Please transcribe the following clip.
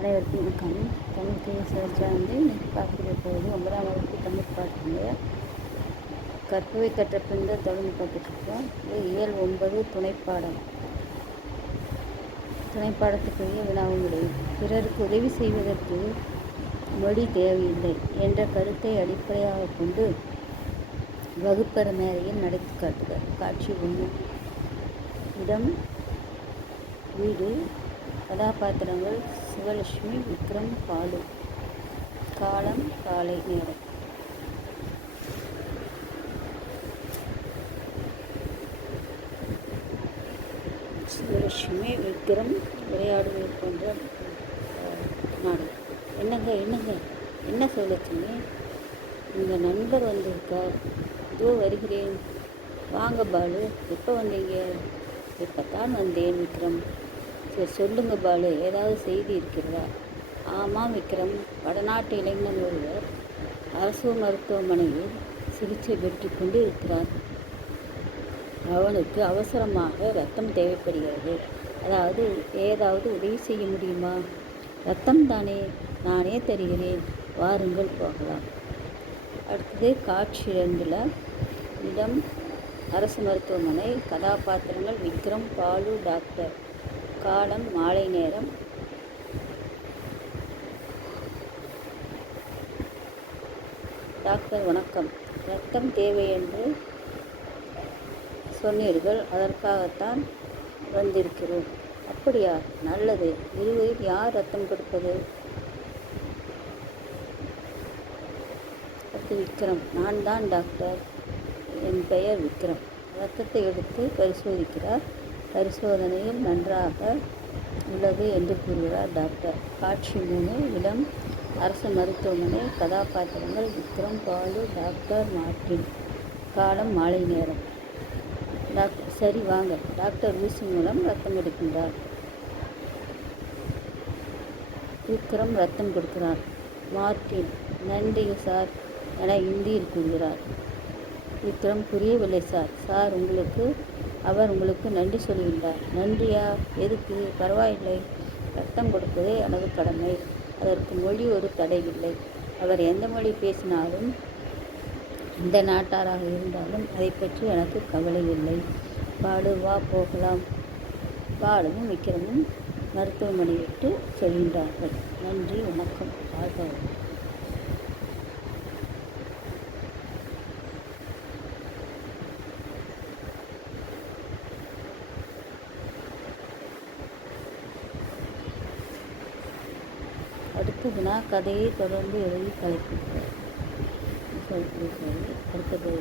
அனைவருக்கும் வணக்கம் தமிழ் கேஎஸ்ஆர் வந்து இன்னைக்கு போது ஒன்பதாம் வகுப்பு தமிழ் பாட்டுடைய கற்பவை கற்ற பின்பு தொடர்ந்து பார்த்துட்ருக்கோம் இது இயல் ஒன்பது துணைப்பாடம் துணைப்பாடத்துக்குரிய வினாவும் விடை பிறருக்கு உதவி செய்வதற்கு மொழி தேவையில்லை என்ற கருத்தை அடிப்படையாக கொண்டு வகுப்பற மேலையில் நடத்தி காட்டுக காட்சி ஒன்று. இடம் வீடு கதாபாத்திரங்கள் சிவலட்சுமி விக்ரம் பாலு. காலம் காலை நேரம். சிவலட்சுமி விக்ரம் விளையாடுவது போன்ற நாடு. நாடகம் என்னங்க என்னங்க? என்ன சிவலட்சுமி? உங்கள் நண்பர் வந்திருக்கார் இதோ வருகிறேன். வாங்க பாலு. எப்போ வந்தீங்க? இப்போ தான் வந்தேன் விக்ரம்? சரி சொல்லுங்க பாலு. ஏதாவது செய்தி இருக்கிறதா? ஆமாம் விக்ரம். வடநாட்டு இளைஞன் ஒருவர் அரசு மருத்துவமனையில் சிகிச்சை பெற்று கொண்டு இருக்கிறார் அவனுக்கு அவசரமாக ரத்தம் தேவைப்படுகிறது. அதாவது ஏதாவது உதவி செய்ய முடியுமா? ரத்தம் தானே? நானே தருகிறேன். வாருங்கள் போகலாம். அடுத்தது காட்சி ரெண்டில் இடம். அரசு மருத்துவமனை. கதாபாத்திரங்கள் விக்ரம் பாலு டாக்டர். காலம் மாலை நேரம். டாக்டர் வணக்கம். ரத்தம் தேவை என்று சொன்னீர்கள் அதற்காகத்தான் வந்திருக்கிறோம். அப்படியா? நல்லது. இருவரில் யார் ரத்தம் கொடுப்பது? அது விக்ரம். நான் தான் டாக்டர். என் பெயர் விக்ரம். ரத்தத்தை எடுத்து பரிசோதிக்கிறார். பரிசோதனையில் நன்றாக உள்ளது என்று கூறுகிறார் டாக்டர். காட்சி மூணு இடம் அரசு மருத்துவமனை கதாபாத்திரங்கள் விக்ரம் பாலு டாக்டர் மார்டின். காலம் மாலை நேரம். டாக்டர் சரி வாங்க. டாக்டர் ஊசி மூலம் ரத்தம் எடுக்கின்றார். விக்ரம் ரத்தம் கொடுக்கிறார். மார்டின் நன்றி சார் என இந்தியில் கூறுகிறார். விக்ரம் புரியவில்லை சார். சார் உங்களுக்கு அவர் உங்களுக்கு நன்றி சொல்கின்றார். நன்றியா? எதுக்கு? பரவாயில்லை. ரத்தம் கொடுப்பதே எனது கடமை. அதற்கு மொழி ஒரு தடை இல்லை அவர் எந்த மொழி பேசினாலும் எந்த நாட்டாராக இருந்தாலும் அதை பற்றி எனக்கு கவலை இல்லை. பாடு வா போகலாம். பாடவும் விக்கிரமும் மருத்துவமனை விட்டு செல்கின்றார்கள். நன்றி வணக்கம். வாழ்க அடுத்த வினா கதையை தொடர்ந்து எழுதி கலைப்பிக்கிறார் அடுத்தது